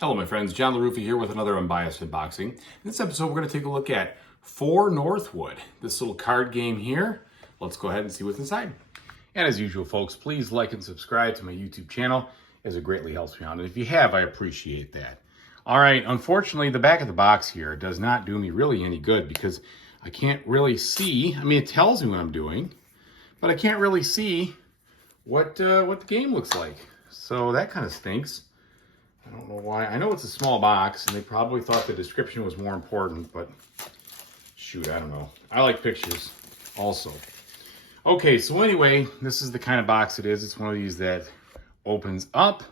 Hello my friends, John LaRuffa here with another Unbiased Unboxing. In this episode we're going to take a look at 4 Northwood, this little card game here. Let's go ahead and see what's inside. And as usual folks, please like and subscribe to my YouTube channel as it greatly helps me out. And if you have, I appreciate that. Alright, unfortunately the back of the box here does not do me really any good because I can't really see. I mean, it tells me what I'm doing, but I can't really see what the game looks like. So that kind of stinks. I don't know why. I know it's a small box, and they probably thought the description was more important, but shoot, I don't know. I like pictures also. Okay, so anyway, this is the kind of box it is. It's one of these that opens up,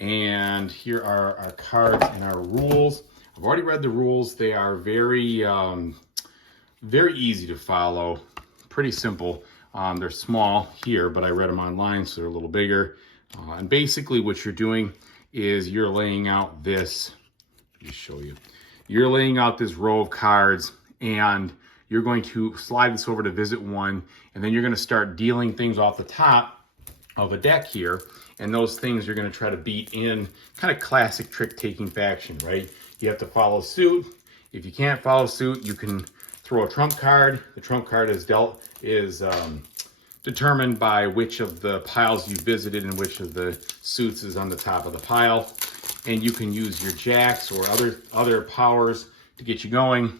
and here are our cards and our rules. I've already read the rules. They are very, very easy to follow. Pretty simple. They're small here, but I read them online, so they're a little bigger. And basically what you're doing is you're laying out this, let me show you. You're laying out this row of cards and you're going to slide this over to visit one, and then you're going to start dealing things off the top of a deck here, and those things you're going to try to beat in kind of classic trick-taking fashion, right? You have to follow suit. If you can't follow suit, you can throw a trump card. The trump card is determined by which of the piles you visited and which of the suits is on the top of the pile. And you can use your jacks or other powers to get you going.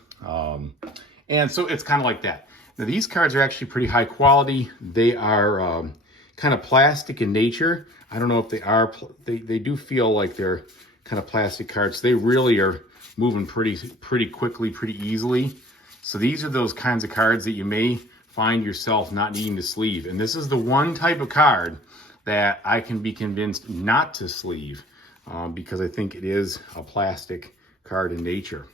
And so it's kind of like that. Now these cards are actually pretty high quality. They are kind of plastic in nature. I don't know if they are, they do feel like they're kind of plastic cards. They really are moving pretty quickly, pretty easily. So these are those kinds of cards that you may find yourself not needing to sleeve. And this is the one type of card that I can be convinced not to sleeve because I think it is a plastic card in nature.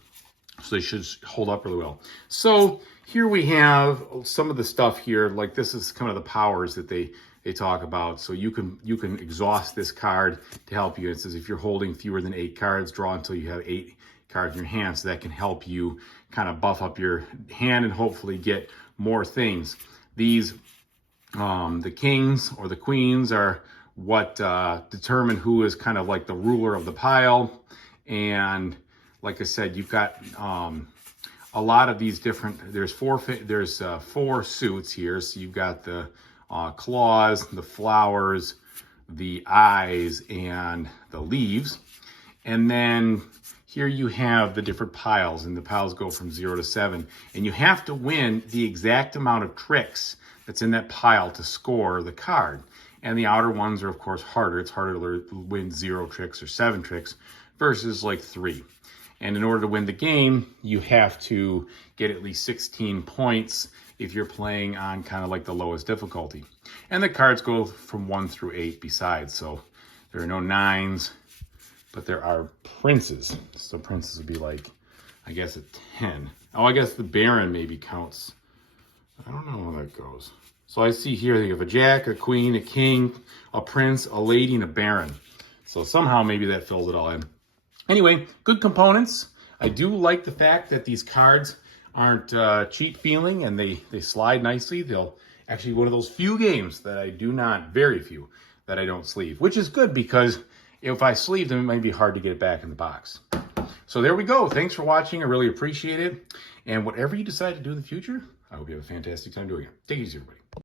So they should hold up really well. So here we have some of the stuff here, like this is kind of the powers that they talk about. So you can exhaust this card to help you. It says if you're holding fewer than 8 cards, draw until you have 8 cards in your hand. So that can help you kind of buff up your hand and hopefully get more things. These, the kings or the queens are what determine who is kind of like the ruler of the pile. And like I said, you've got a lot of these different, there's four suits here. So you've got the claws, the flowers, the eyes, and the leaves. And then here you have the different piles, and the piles go from 0 to 7. And you have to win the exact amount of tricks that's in that pile to score the card. And the outer ones are, of course, harder. It's harder to win 0 tricks or 7 tricks versus like 3. And in order to win the game, you have to get at least 16 points if you're playing on kind of like the lowest difficulty. And the cards go from 1 through 8 besides. So there are no 9s. But there are princes. So princes would be like, I guess, a 10. Oh, I guess the baron maybe counts. I don't know how that goes. So I see here you have a jack, a queen, a king, a prince, a lady, and a baron. So somehow maybe that fills it all in. Anyway, good components. I do like the fact that these cards aren't cheap feeling and they slide nicely. They'll actually one of those few games that I do not, very few, that I don't sleeve, which is good because if I sleeve them, it might be hard to get it back in the box. So there we go. Thanks for watching. I really appreciate it. And whatever you decide to do in the future, I hope you have a fantastic time doing it. Take it easy, everybody.